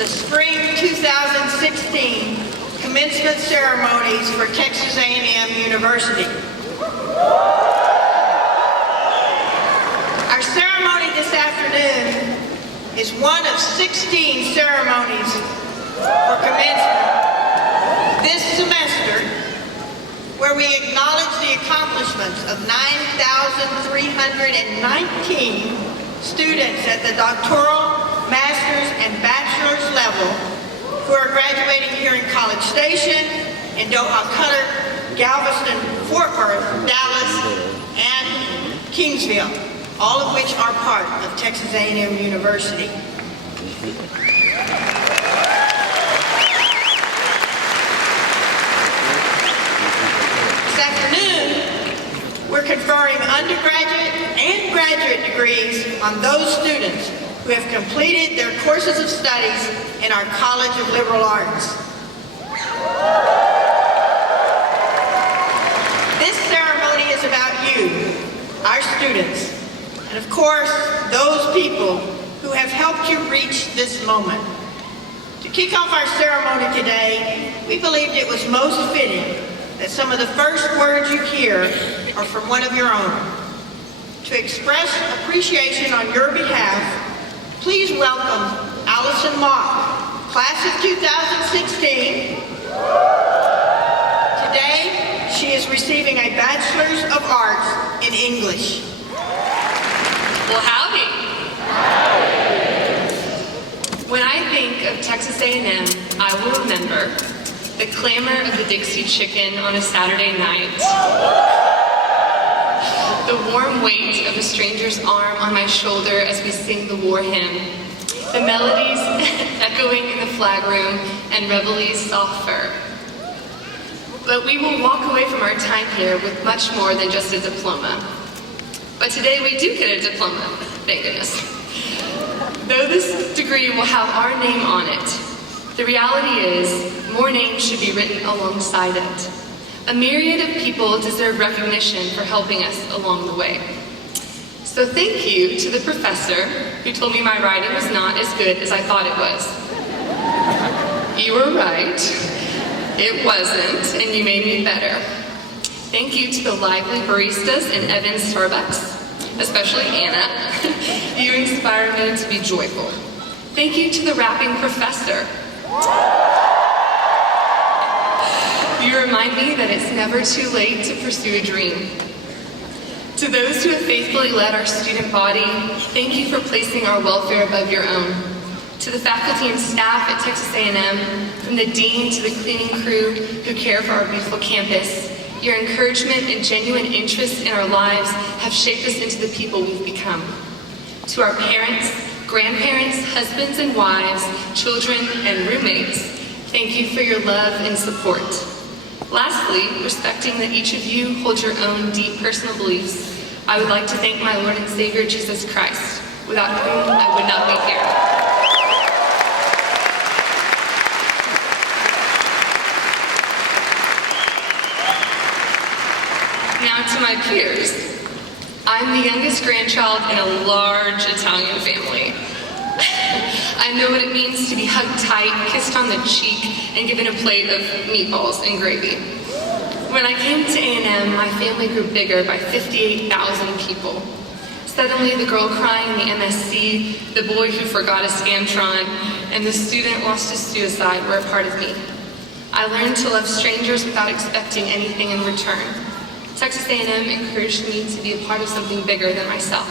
the Spring 2016 commencement ceremonies for Texas A&M University. Our ceremony this afternoon is one of 16 ceremonies for commencement this semester, where we acknowledge the accomplishments of 9,319 students at the doctoral, master's, and bachelor's level who are graduating here in College Station, in Doha, Qatar, Galveston, Fort Worth, Dallas, and Kingsville, all of which are part of Texas A&M University. This afternoon, we're conferring undergraduate and graduate degrees on those students who have completed their courses of studies in our College of Liberal Arts. This ceremony is about you, our students, and of course, those people who have helped you reach this moment. To kick off our ceremony today, we believed it was most fitting that some of the first words you hear are from one of your own. To express appreciation on your behalf, please welcome Allison Mock, class of 2016. Today, she is receiving a Bachelor's of Arts in English. Well, howdy. When I think of Texas A&M, I will remember the clamor of the Dixie Chicken on a Saturday night, the warm weight of a stranger's arm on my shoulder as we sing the war hymn, the melodies echoing in the flag room, and revelie's soft fur. But we will walk away from our time here with much more than just a diploma. But today we do get a diploma, thank goodness. Though this degree will have our name on it, the reality is more names should be written alongside it. A myriad of people deserve recognition for helping us along the way. So thank you to the professor who told me my writing was not as good as I thought it was. You were right. It wasn't, and you made me better. Thank you to the lively baristas in Evans Starbucks, especially Anna. You inspire me to be joyful. Thank you to the rapping professor. You remind me that it's never too late to pursue a dream. To those who have faithfully led our student body, thank you for placing our welfare above your own. To the faculty and staff at Texas A&M, from the dean to the cleaning crew who care for our beautiful campus, your encouragement and genuine interest in our lives have shaped us into the people we've become. To our parents, grandparents, husbands and wives, children and roommates, thank you for your love and support. Lastly, respecting that each of you holds your own deep personal beliefs, I would like to thank my Lord and Savior Jesus Christ, without whom I would not be here. Now to my peers. I'm the youngest grandchild in a large Italian family. I know what it means to be hugged tight, kissed on the cheek, and given a plate of meatballs and gravy. When I came to A&M, my family grew bigger by 58,000 people. Suddenly, the girl crying the MSc, the boy who forgot his Scantron, and the student lost to suicide were a part of me. I learned to love strangers without expecting anything in return. Texas A&M encouraged me to be a part of something bigger than myself.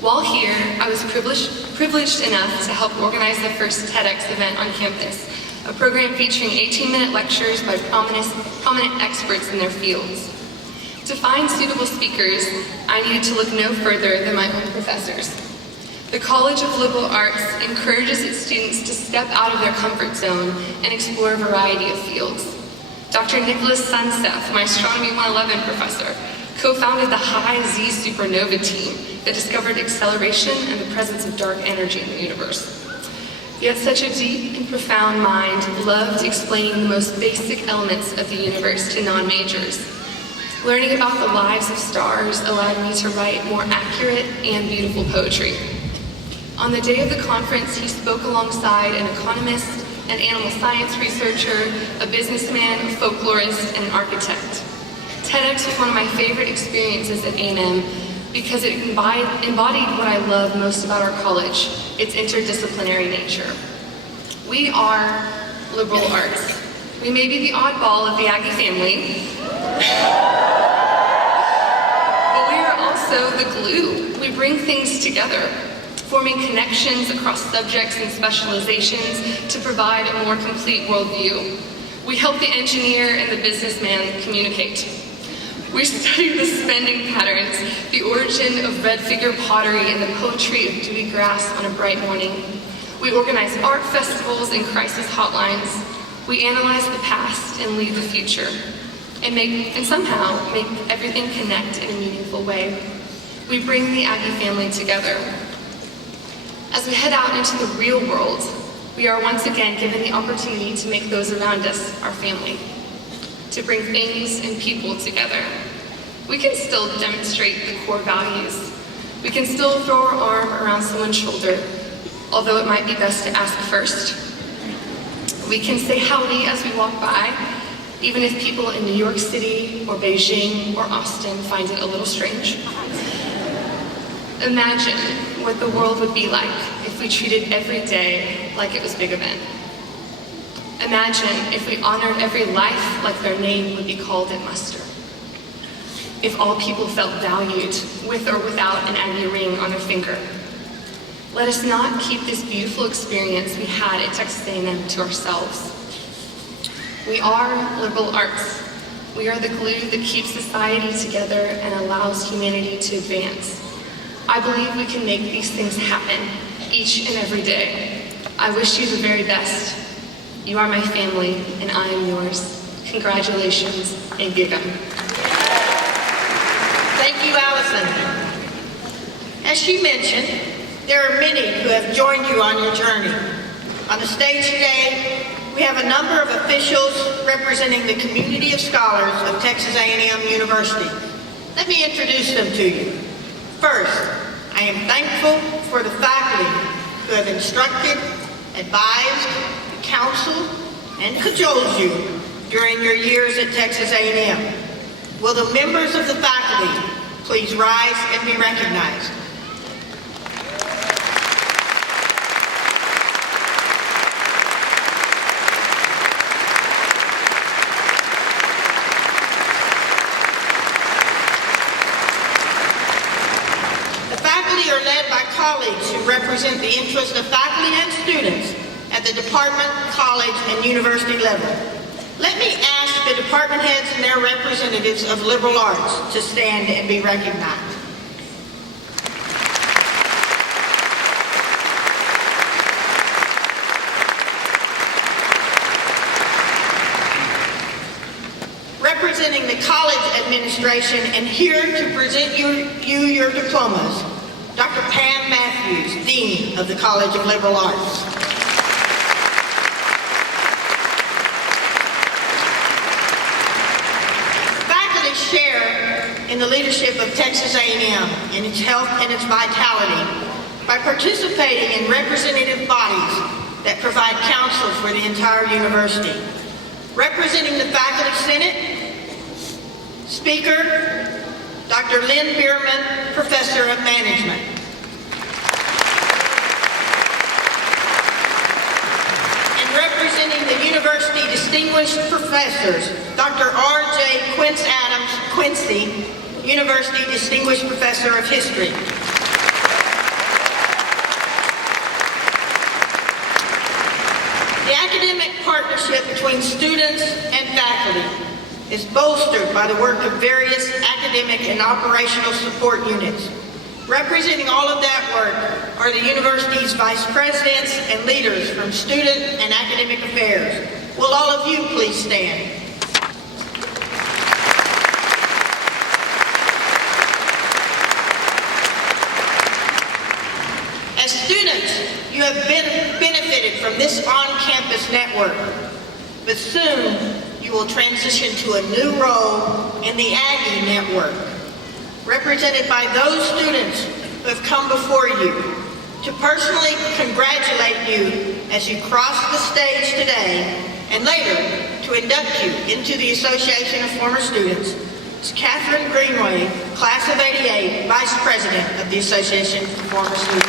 While here, I was privileged enough to help organize the first TEDx event on campus, a program featuring 18-minute lectures by prominent experts in their fields. To find suitable speakers, I needed to look no further than my own professors. The College of Liberal Arts encourages its students to step out of their comfort zone and explore a variety of fields. Dr. Nicholas Sunseth, my Astronomy 111 professor, co-founded the High Z supernova team that discovered acceleration and the presence of dark energy in the universe. Yet such a deep and profound mind loved explaining the most basic elements of the universe to non-majors. Learning about the lives of stars allowed me to write more accurate and beautiful poetry. On the day of the conference, he spoke alongside an economist, an animal science researcher, a businessman, a folklorist, and an architect. TEDx was one of my favorite experiences at A&M because it embodied what I love most about our college, its interdisciplinary nature. We are liberal arts. We may be the oddball of the Aggie family, but we are also the glue. We bring things together, forming connections across subjects and specializations to provide a more complete worldview. We help the engineer and the businessman communicate. We study the spending patterns, the origin of red figure pottery, and the poetry of dewy grass on a bright morning. We organize art festivals and crisis hotlines. We analyze the past and lead the future, and somehow make everything connect in a meaningful way. We bring the Aggie family together. As we head out into the real world, we are once again given the opportunity to make those around us our family, to bring things and people together. We can still demonstrate the core values. We can still throw our arm around someone's shoulder, although it might be best to ask first. We can say howdy as we walk by, even if people in New York City or Beijing or Austin find it a little strange. Imagine what the world would be like if we treated every day like it was a big event. Imagine if we honored every life like their name would be called at muster. If all people felt valued, with or without an Aggie ring on their finger. Let us not keep this beautiful experience we had at Texas A&M to ourselves. We are liberal arts. We are the glue that keeps society together and allows humanity to advance. I believe we can make these things happen each and every day. I wish you the very best. You are my family, and I am yours. Congratulations, and give them. Thank you, Allison. As she mentioned, there are many who have joined you on your journey. On the stage today, we have a number of officials representing the community of scholars of Texas A&M University. Let me introduce them to you. First, I am thankful for the faculty who have instructed, advised, counseled, and cajoled you during your years at Texas A&M. Will the members of the faculty please rise and be recognized? Are led by colleagues who represent the interests of faculty and students at the department, college, and university level. Let me ask the department heads and their representatives of liberal arts to stand and be recognized. Representing the college administration and here to present you your diplomas, Dr. Pam Matthews, Dean of the College of Liberal Arts. Faculty share in the leadership of Texas A&M in its health and its vitality by participating in representative bodies that provide counsel for the entire university. Representing the Faculty Senate, Speaker, Dr. Lynn Bierman, Professor of Management. And representing the University Distinguished Professors, Dr. R.J. Quince Adams Quincy, University Distinguished Professor of History. The academic partnership between students and faculty is bolstered by the work of various academic and operational support units. Representing all of that work are the university's vice presidents and leaders from student and academic affairs. Will all of you please stand? As students, you have benefited from this on-campus network, but soon you will transition to a new role in the Aggie network, represented by those students who have come before you, to personally congratulate you as you cross the stage today and later to induct you into the Association of Former Students is Catherine Greenway, Class of '88, Vice President of the Association of Former Students.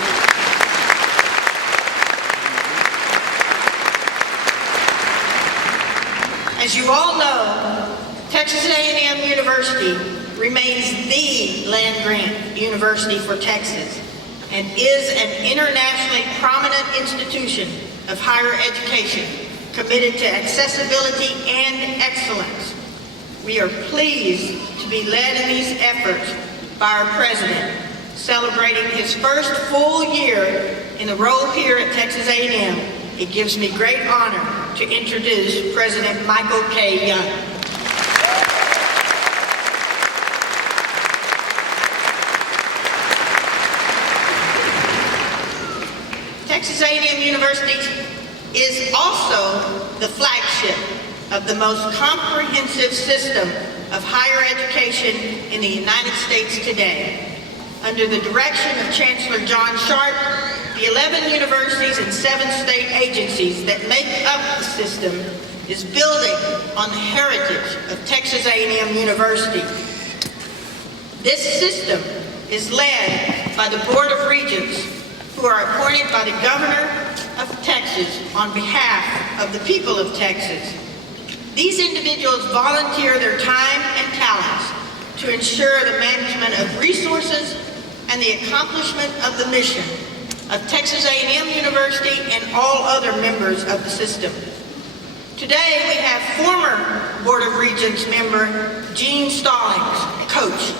As you all know, Texas A&M University remains the land-grant university for Texas and is an internationally prominent institution of higher education committed to accessibility and excellence. We are pleased to be led in these efforts by our president, celebrating his first full year in the role here at Texas A&M. It gives me great honor to introduce President Michael K. Young. Texas A&M University is also the flagship of the most comprehensive system of higher education in the United States today. Under the direction of Chancellor John Sharp, the 11 universities and 7 state agencies that make up the system is building on the heritage of Texas A&M University. This system is led by the Board of Regents, who are appointed by the Governor of Texas on behalf of the people of Texas. These individuals volunteer their time and talents to ensure the management of resources and the accomplishment of the mission of Texas A&M University and all other members of the system. Today we have former Board of Regents member Gene Stallings, coach.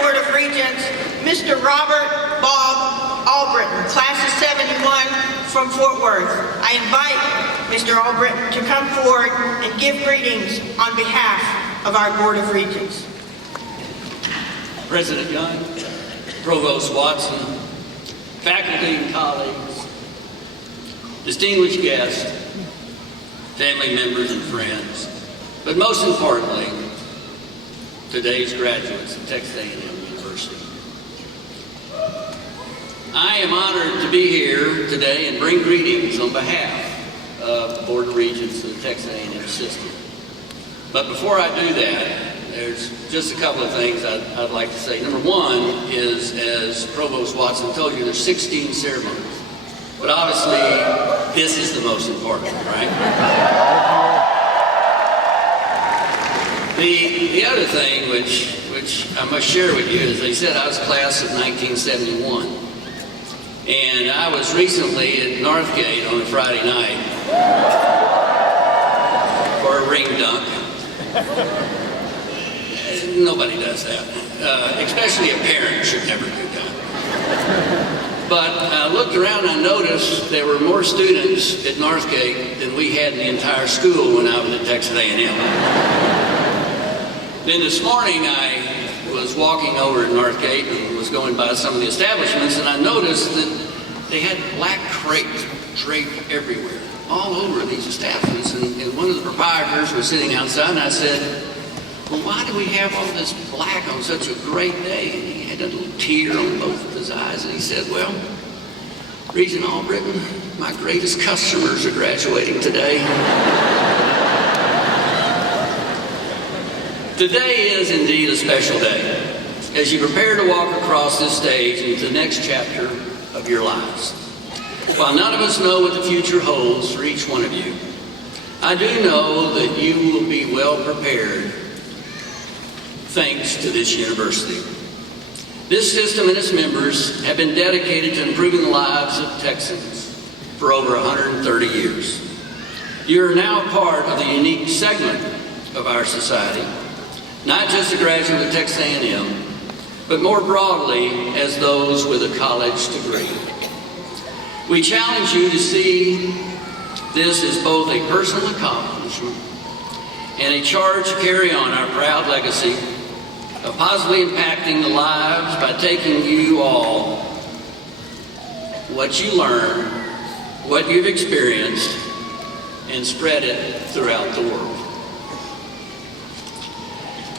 Board of Regents, Mr. Robert Bob Albritton, class of '71 from Fort Worth. I invite Mr. Albritton to come forward and give greetings on behalf of our Board of Regents. President Young, Provost Watson, faculty and colleagues, distinguished guests, family members and friends, but most importantly, today's graduates of Texas A&M University. I am honored to be here today and bring greetings on behalf of the Board of Regents of the Texas A&M system. But before I do that, there's just a couple of things I'd like to say. Number one is, as Provost Watson told you, there's 16 ceremonies. But obviously, this is the most important, right? The other thing which I must share with you is they said I was class of 1971. And I was recently at Northgate on a Friday night for a ring dunk. Nobody does that. Especially a parent should never do that. But I looked around and I noticed there were more students at Northgate than we had in the entire school when I was at Texas A&M. Then this morning I was walking over to Northgate and was going by some of the establishments, and I noticed that they had black crepe draped everywhere, all over these establishments. And one of the proprietors was sitting outside, and I said, well, why do we have all this black on such a great day? And he had a little tear on both of his eyes, and he said, well, Regent Albritton, my greatest customers are graduating today. Today is indeed a special day as you prepare to walk across this stage into the next chapter of your lives. While none of us know what the future holds for each one of you, I do know that you will be well prepared thanks to this university. This system and its members have been dedicated to improving the lives of Texans for over 130 years. You are now part of the unique segment of our society, not just a graduate of Texas A&M, but more broadly as those with a college degree. We challenge you to see this as both a personal accomplishment and a charge to carry on our proud legacy of positively impacting the lives by taking you all what you learn, what you've experienced, and spread it throughout the world.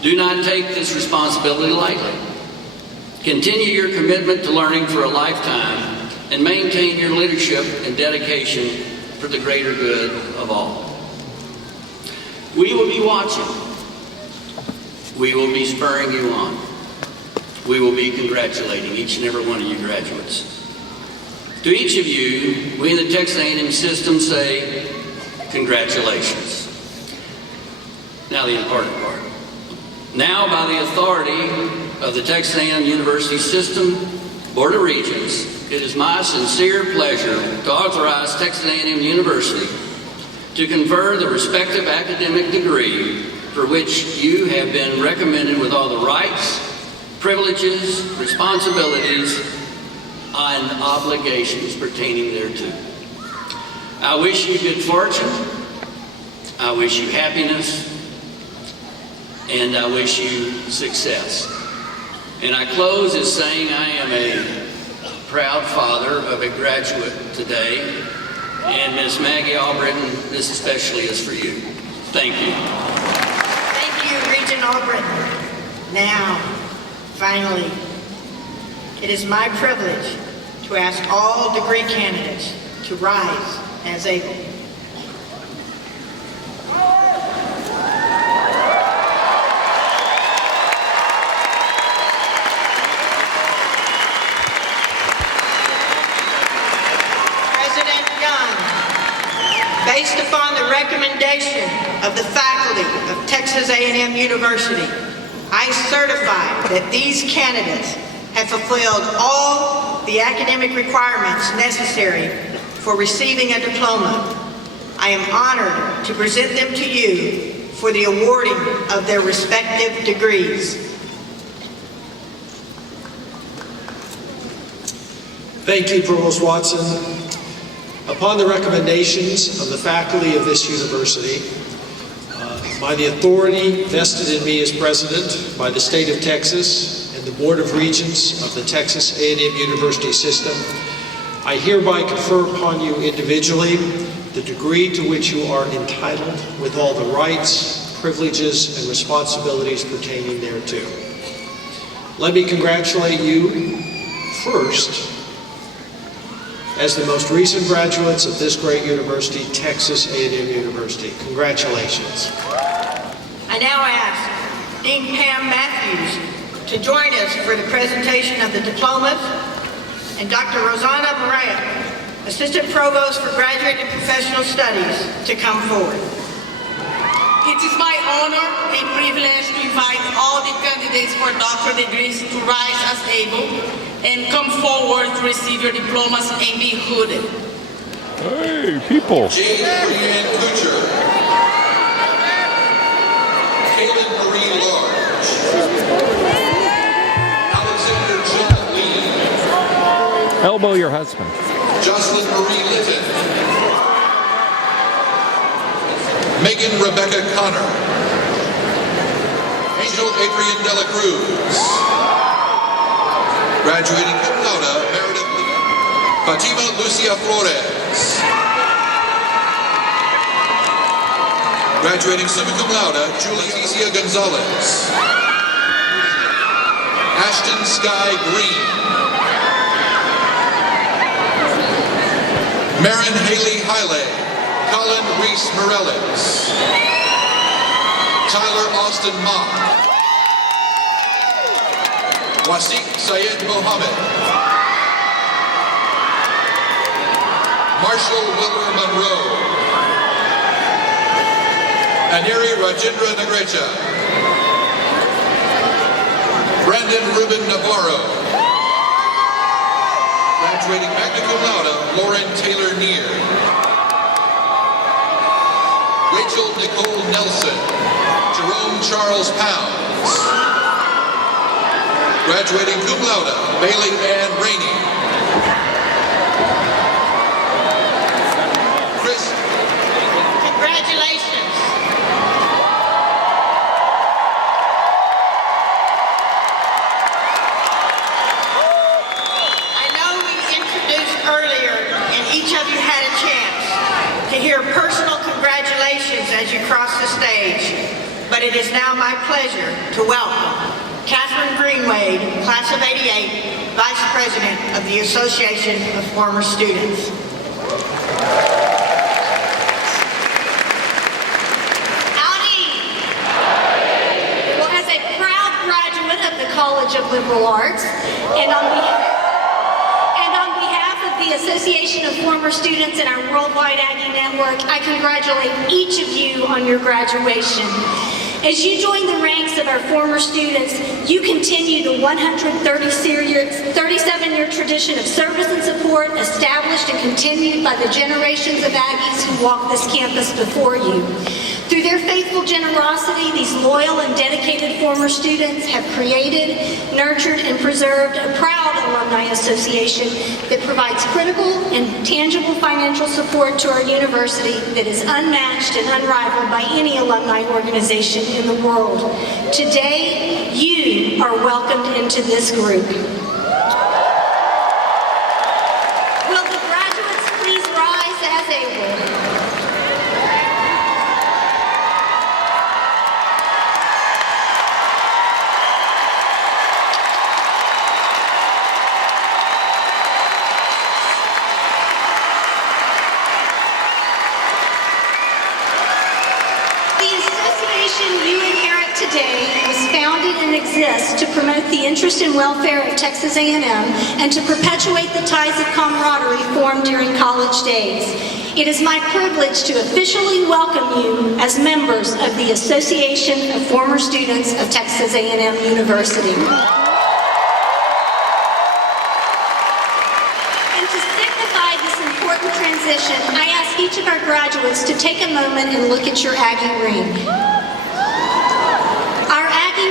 Do not take this responsibility lightly. Continue your commitment to learning for a lifetime and maintain your leadership and dedication for the greater good of all. We will be watching. We will be spurring you on. We will be congratulating each and every one of you graduates. To each of you, we in the Texas A&M system say, congratulations. Now the important part. Now, by the authority of the Texas A&M University System Board of Regents, it is my sincere pleasure to authorize Texas A&M University to confer the respective academic degree for which you have been recommended with all the rights, privileges, responsibilities, and obligations pertaining thereto. I wish you good fortune, I wish you happiness, and I wish you success. And I close as saying I am a proud father of a graduate today, and Miss Maggie Albritton, this especially is for you. Thank you. Thank you, Regent Albritton. Now, finally, it is my privilege to ask all degree candidates to rise as able. President Young, based upon the recommendation of the faculty of Texas A&M University, I certify that these candidates have fulfilled all the academic requirements necessary for receiving a diploma. I am honored to present them to you for the awarding of their respective degrees. Thank you, Provost Watson. Upon the recommendations of the faculty of this university, by the authority vested in me as president by the state of Texas and the Board of Regents of the Texas A&M University System, I hereby confer upon you individually the degree to which you are entitled with all the rights, privileges, and responsibilities pertaining thereto. Let me congratulate you first as the most recent graduates of this great university, Texas A&M University. Congratulations. I now ask Dean Pam Matthews to join us for the presentation of the diplomas, and Dr. Rosanna Morea, Assistant Provost for Graduate and Professional Studies, to come forward. It is my honor and privilege to invite all the candidates for doctoral degrees to rise as able and come forward to receive your diplomas and be hooded. Hey, people. Jade Brianne Kucher. Kaylin Marie Large. Alexander John Lee. Elbow your husband. Jocelyn Marie Litton. Megan Rebecca Connor. Angel Adrian Dela Cruz. Graduating cum laude, Meredith Fatima Lucia Flores. Graduating summa cum laude, Julia Gonzalez. Ashton Sky Green. Marin Haley Hiley. Colin Reese Morales. Tyler Austin Mock. Wasiq Syed Mohammed. Marshall Wilbur Monroe. Aniri Rajendra Nagrecha. Brandon Ruben Navarro. Graduating magna cum laude, Lauren Taylor Neer. Rachel Nicole Nelson. Jerome Charles Pounds. Graduating cum laude, Bailey Ann Rainey. Chris. Congratulations. I know we introduced earlier, and each of you had a chance to hear personal congratulations as you cross the stage. but it is now my pleasure to welcome Catherine Greenwade, class of '88, Vice President of the Association of Former Students. Well, as a proud graduate of the College of Liberal Arts, and on behalf of the Association of Former Students and our Worldwide Aggie Network, I congratulate each of you on your graduation. As you join the ranks of our former students, you continue the 137-year tradition of service and support established and continued by the generations of Aggies who walked this campus before you. Through their faithful generosity, these loyal and dedicated former students have created, nurtured, and preserved a proud alumni association that provides critical and tangible financial support to our university that is unmatched and unrivaled by any alumni organization in the world. Today, you are welcomed into this group. Will the graduates please rise as able? Today was founded and exists to promote the interest and welfare of Texas A&M and to perpetuate the ties of camaraderie formed during college days. It is my privilege to officially welcome you as members of the Association of Former Students of Texas A&M University. And to signify this important transition, I ask each of our graduates to take a moment and look at your Aggie ring.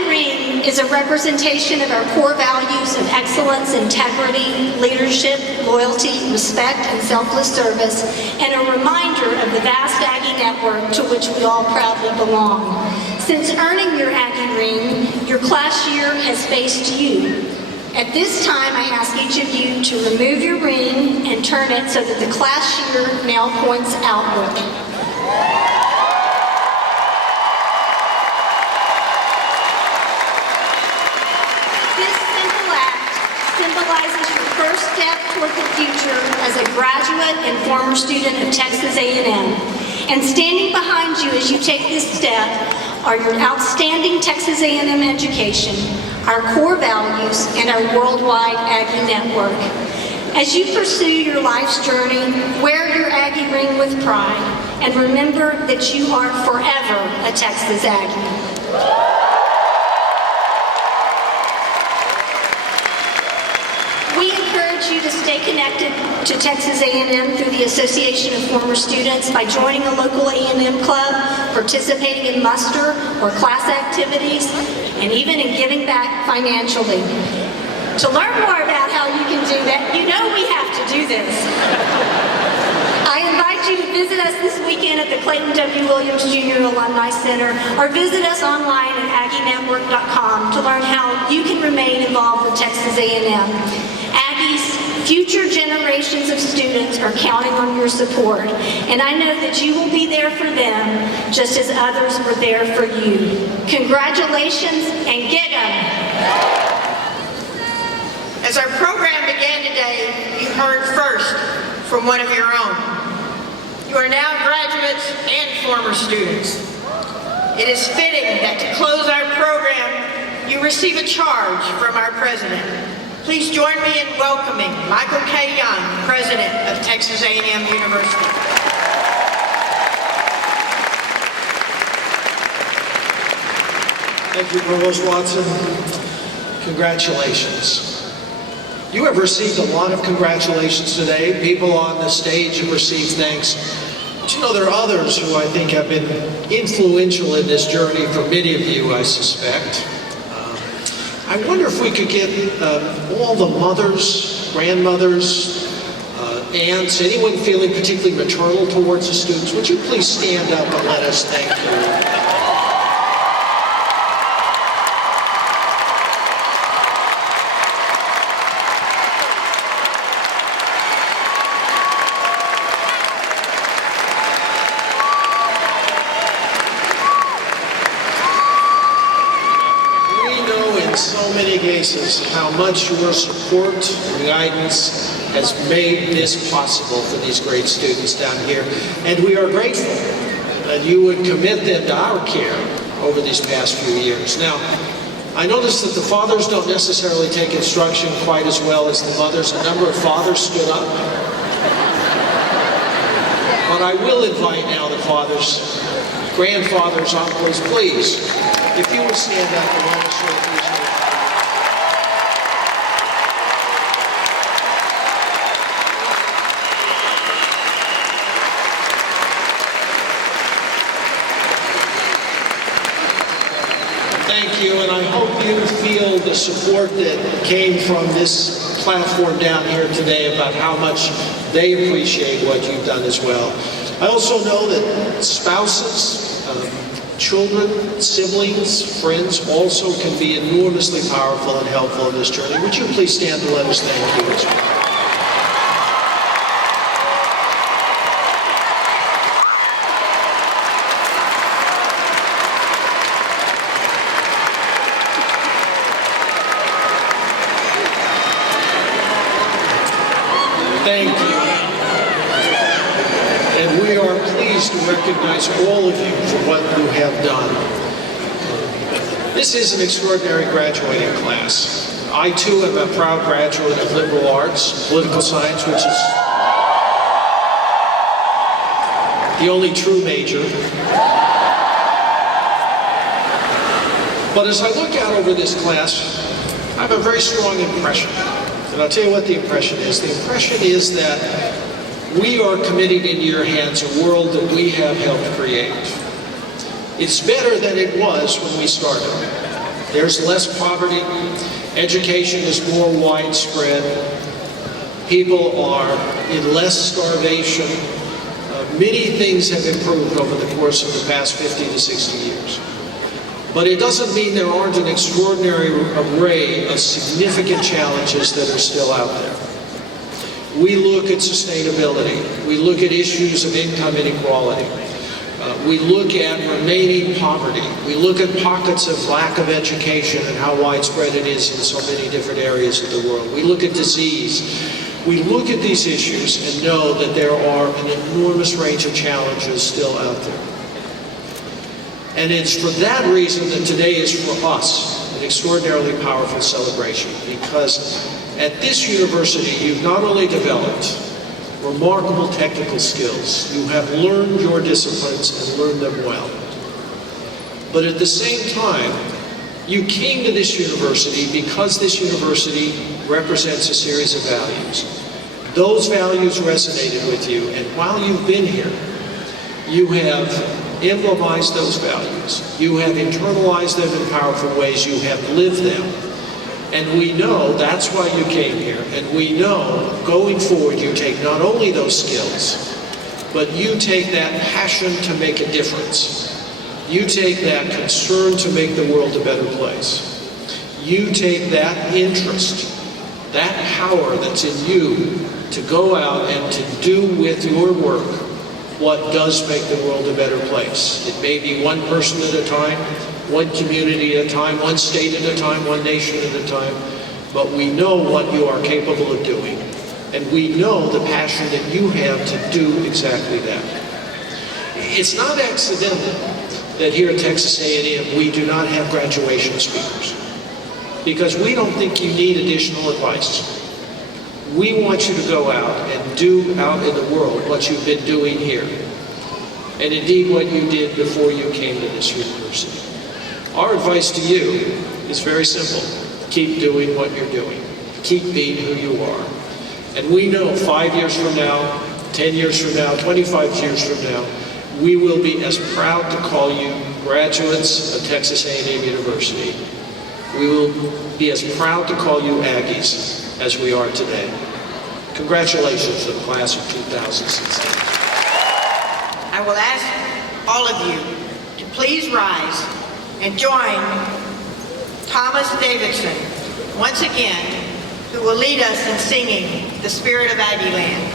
Ring is a representation of our core values of excellence, integrity, leadership, loyalty, respect, and selfless service, and a reminder of the vast Aggie network to which we all proudly belong. Since earning your Aggie ring, your class year has faced you. At this time, I ask each of you to remove your ring and turn it so that the class year now points outward. Symbolizes your first step toward the future as a graduate and former student of Texas A&M. And standing behind you as you take this step are your outstanding Texas A&M education, our core values, and our worldwide Aggie network. As you pursue your life's journey, wear your Aggie ring with pride, and remember that you are forever a Texas Aggie. We encourage you to stay connected to Texas A&M through the Association of Former Students by joining a local A&M club, participating in muster or class activities, and even in giving back financially. To learn more about how you can do that, you know we have to do this. I invite you to visit us this weekend at the Clayton W. Williams Jr. Alumni Center or visit us online at aggienetwork.com to learn how you can remain involved with Texas A&M. Aggie's future generations of students are counting on your support, and I know that you will be there for them just as others were there for you. Congratulations and get 'em! As our program began today, you heard first from one of your own. You are now graduates and former students. It is fitting that to close our program, you receive a charge from our president. Please join me in welcoming Michael K. Young, President of Texas A&M University. Thank you, Provost Watson. Congratulations. You have received a lot of congratulations today. People on the stage have received thanks. But you know, there are others who I think have been influential in this journey for many of you, I suspect. I wonder if we could get all the mothers, grandmothers, aunts, anyone feeling particularly maternal towards the students, would you please stand up and let us thank you? faces how much your support and guidance has made this possible for these great students down here. And we are grateful that you would commit them to our care over these past few years. Now, I noticed that the fathers don't necessarily take instruction quite as well as the mothers. A number of fathers stood up. But I will invite now the fathers, grandfathers, uncles, please, if you would stand up and let us show appreciation. Thank you, and I hope you feel the support that came from this platform down here today about how much they appreciate what you've done as well. I also know that spouses, children, siblings, friends also can be enormously powerful and helpful in this journey. Would you please stand and let us thank you as well? Thank you. And we are pleased to recognize all of you for what you have done. This is an extraordinary graduating class. I too am a proud graduate of liberal arts, political science, which is the only true major. But as I look out over this class, I have a very strong impression. And I'll tell you what the impression is. The impression is that we are committing into your hands a world that we have helped create. It's better than it was when we started. There's less poverty. Education is more widespread. People are in less starvation. Many things have improved over the course of the past 50 to 60 years. But it doesn't mean there aren't an extraordinary array of significant challenges that are still out there. We look at sustainability. We look at issues of income inequality. We look at remaining poverty. We look at pockets of lack of education and how widespread it is in so many different areas of the world. We look at disease. We look at these issues and know that there are an enormous range of challenges still out there. And it's for that reason that today is for us an extraordinarily powerful celebration, because at this university you've not only developed remarkable technical skills, you have learned your disciplines and learned them well. But at the same time, you came to this university because this university represents a series of values. Those values resonated with you, and while you've been here, you have emblemized those values. You have internalized them in powerful ways. You have lived them. And we know that's why you came here. And we know going forward you take not only those skills, but you take that passion to make a difference. You take that concern to make the world a better place. You take that interest, that power that's in you to go out and to do with your work what does make the world a better place. It may be one person at a time, one community at a time, one state at a time, one nation at a time, but we know what you are capable of doing, and we know the passion that you have to do exactly that. It's not accidental that here at Texas A&M we do not have graduation speakers, because we don't think you need additional advice. We want you to go out and do out in the world what you've been doing here, and indeed what you did before you came to this university. Our advice to you is very simple. Keep doing what you're doing. Keep being who you are. And we know 5 years from now, 10 years from now, 25 years from now, we will be as proud to call you graduates of Texas A&M University. We will be as proud to call you Aggies as we are today. Congratulations to the class of 2016. I will ask all of you to please rise and join Thomas Davidson once again, who will lead us in singing The Spirit of Aggieland.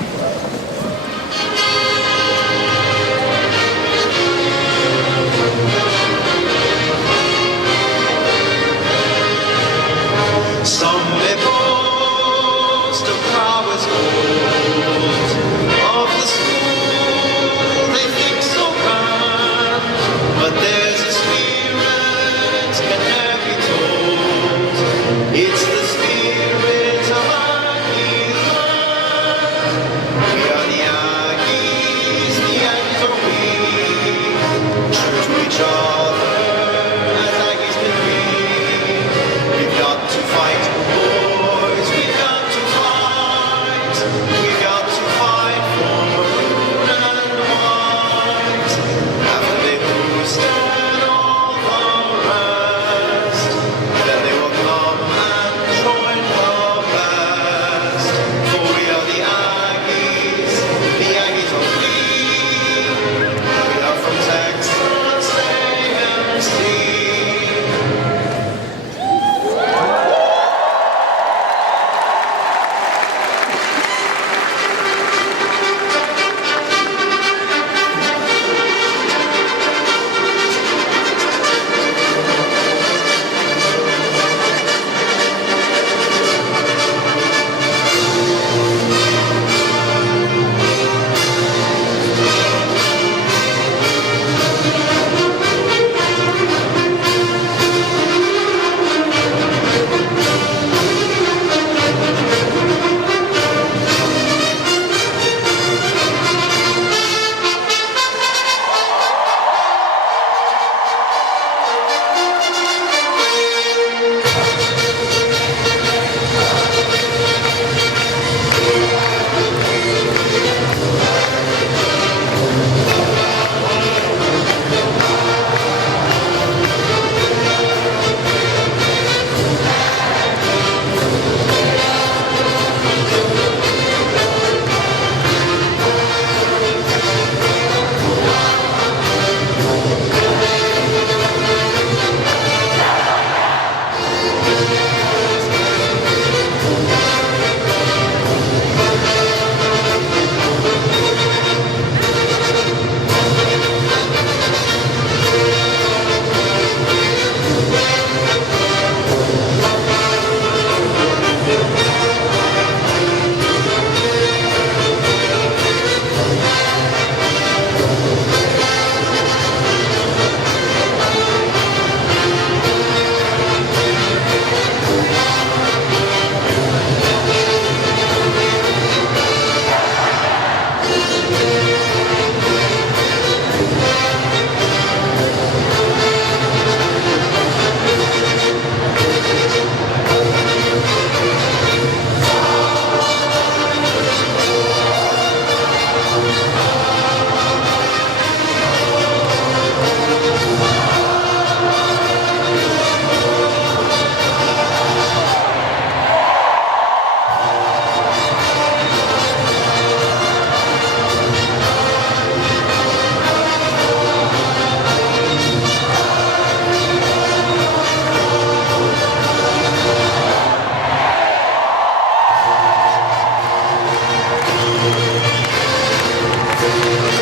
Thank you.